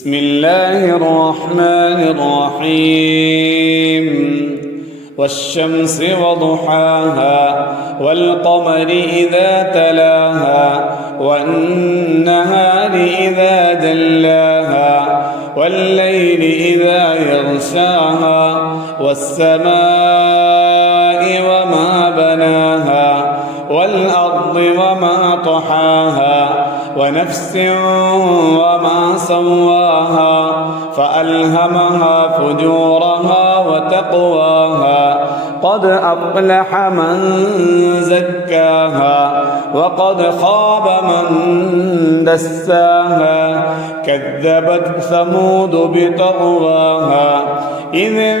بسم الله الرحمن الرحيم. والشمس وضحاها والقمر إذا تلاها والنهار إذا جلاها والليل إذا يغشاها والسماء وما بناها والأرض وما طحاها ونفس وما سواها فألهمها فجورها وتقواها. قد أفلح من زكاها وقد خاب من دساها. كذبت ثمود بطغواها إذ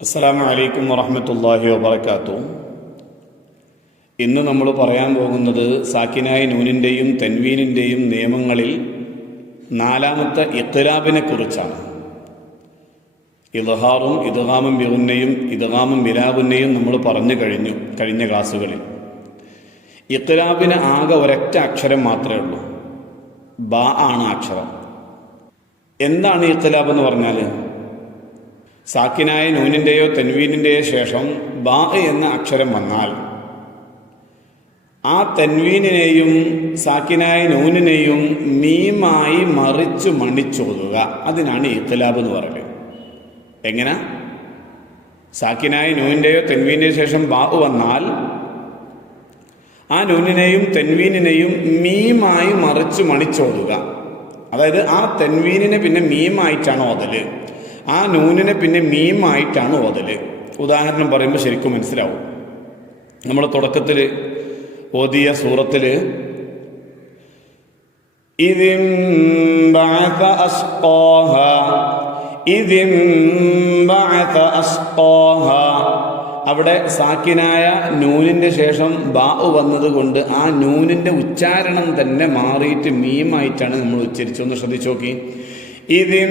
അസ്സാം വലൈക്കും വറഹമത്തല്ലാഹി വബർക്കാത്തു ഇന്ന് നമ്മൾ പറയാൻ പോകുന്നത് സാക്കിനായ നൂനിന്റെയും തെൻവീനിന്റെയും നിയമങ്ങളിൽ നാലാമത്തെ ഇഖ്ലാബിനെ കുറിച്ചാണ്. ഇദ്ഹാറും ഇദ്ഹാമും ബിറുന്നയും ഇദ്ഹാമും ബിലാബുന്നയും നമ്മൾ പറഞ്ഞു കഴിഞ്ഞു കഴിഞ്ഞ ക്ലാസ്സുകളിൽ. ഇഖ്ലാബിന് ആകെ ഒരൊറ്റ അക്ഷരം മാത്രമേ ഉള്ളൂ. ബ ആണ് അക്ഷരം. എന്താണ് ഇഖ്ലാബ് എന്ന് പറഞ്ഞാൽ സാക്കിനായ നൂനിന്റെയോ തെൻവീനിന്റെയോ ശേഷം ബാ എന്ന അക്ഷരം വന്നാൽ ആ തെൻവീനിനെയും സാക്കിനായ നൂനിനെയും മീമായി മറിച്ച് മണിച്ചോതുക അതിനാണ് ഇഖ്ലാബ് എന്ന് പറയുന്നത്. എങ്ങനെ? സാക്കിനായ നൂനിന്റെയോ തെൻവീന്റെയോ ശേഷം ബാ വന്നാൽ ആ നൂനിനെയും തെൻവീനിനെയും മീമായി മറിച്ച് മണിച്ചോതുക അതായത് ആ തെൻവീനിനെ പിന്നെ മീമായിട്ടാണ് ഓതൽ. ആ നൂനിനെ പിന്നെ മീമായിട്ടാണ് ഓതൽ ഉദാഹരണം പറയുമ്പോൾ ശരിക്കും മനസ്സിലാവും. നമ്മൾ തുടക്കത്തിൽ ഓതിയ സൂറത്തിൽ അവിടെ സാക്കിനായ നൂനിന്റെ ശേഷം ബാ വന്നതുകൊണ്ട് ആ നൂനിന്റെ ഉച്ചാരണം തന്നെ മാറിയിട്ട് മീമായിട്ടാണ് നമ്മൾ ഉച്ചരിച്ചു ഒന്ന് ശ്രദ്ധിച്ചു നോക്കി. ഇതിൻ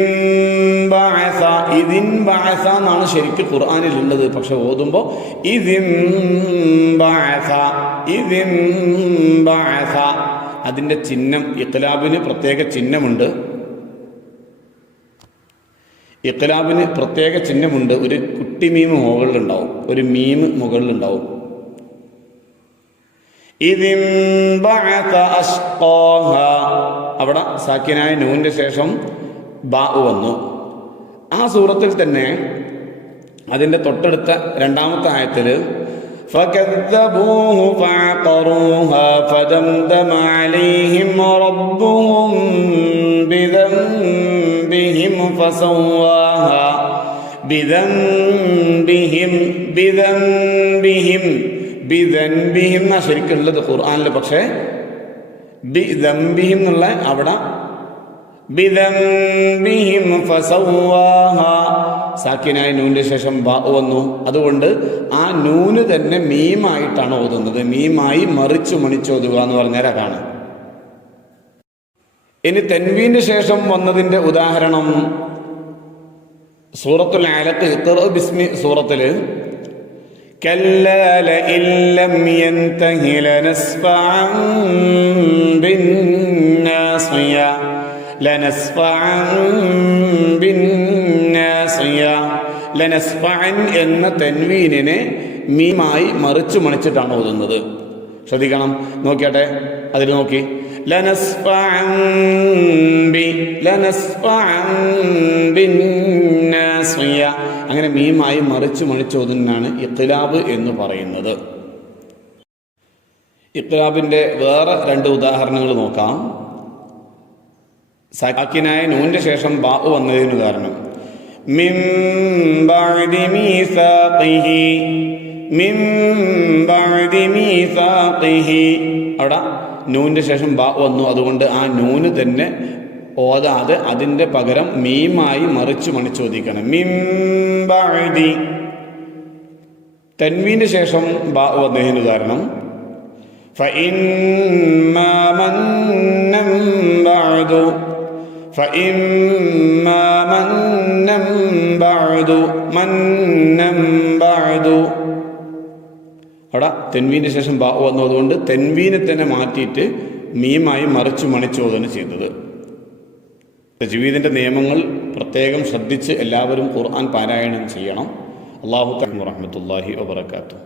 എന്നാണ് ശരിക്കും ഖുർആനിൽ ഉള്ളത്. പക്ഷെ ഓതുമ്പോൾ ഇതിൻ അതിന്റെ ചിഹ്നം ഇഖ്ലാബിന് പ്രത്യേക ചിഹ്നമുണ്ട്. ഇഖ്ലാബിന് പ്രത്യേക ചിഹ്നമുണ്ട്. ഒരു കുട്ടി മീം മുകളിലുണ്ടാവും. ഒരു മീം മുകളിലുണ്ടാവും. അവിടെ സാക്കിനായ നൂന്റെ ശേഷം ബാ വന്നു ആ സൂറത്തിൽ തന്നെ അതിൻ്റെ തൊട്ടടുത്ത രണ്ടാമത്തെ ആയത്തിൽ فكذبوه فعقروها فدمدم عليهم ربهم بذنبهم فسواها بذنبهم بذنبهم ബിദൻബിഹിം എന്നാ ശരിക്കുള്ളത് ഖുർആാനിൽ പക്ഷേ ബിദംബിഹിം എന്നുള്ള അവിടെ ബിദംബിഹിം ഫസവാഹ സാക്കിനായ നൂനിന്റെ ശേഷം ബ വന്നു അതുകൊണ്ട് ആ നൂന് തന്നെ മീമായിട്ടാണ് ഓതുന്നത് മീമായി മറിച്ചു മണിച്ചോതുക എന്ന് പറഞ്ഞാൽ അതാണ് ഇനി തെൻവീന്റെ ശേഷം വന്നതിന്റെ ഉദാഹരണം സൂറത്തുൽ ആലത്ത് ഇഖ്റ ബിസ്മി സൂറത്തില് كلا لئن لم ينته لنسفعا بالناصية ലനസ്ഫൻ എന്ന തെൻവീനിനെ മീമായി മറിച്ചു മണിച്ചിട്ടാണ് ഓതുന്നത്. ശ്രദ്ധിക്കണം. നോക്കിയാട്ടെ. അതിൽ നോക്കി. അങ്ങനെ മീമായി മറിച്ചു മണിച്ചോതുന്നാണ് ഇഖ്ലാബ് എന്ന് പറയുന്നത്. ഇഖ്ലാബിന്റെ വേറെ രണ്ട് ഉദാഹരണങ്ങൾ നോക്കാം. സാക്കിനായ നൂന്റെ ശേഷം ബാ വന്നതിന് ഉദാഹരണം മിം ബഅദി മീസാഖിഹി മിം ബഅദി മീസാഖിഹി അവിടെ നൂനിന്റെ ശേഷം ബ വന്നു അതുകൊണ്ട് ആ നൂന് തന്നെ ഓതാതെ അതിൻ്റെ പകരം മീമായി മറിച്ച് മണിച്ചോദിക്കണം മിംബി തെൻവീന് ശേഷം ബാ വന്നതിന് ഉദാഹരണം فإما منا بعد فإما منا بعد منا بعد അവിടെ തെൻവീന് ശേഷം ബാ വന്നതുകൊണ്ട് തെൻവീനെ തന്നെ മാറ്റിയിട്ട് മീമായി മറിച്ച് മണിച്ചോദന ചെയ്തത് തജ്വീദിൻ്റെ നിയമങ്ങൾ പ്രത്യേകം ശ്രദ്ധിച്ച് എല്ലാവരും ഖുർആൻ പാരായണം ചെയ്യണം അള്ളാഹു തഹ്മ റഹ്മത്തുല്ലാഹി വബർക്കാത്തു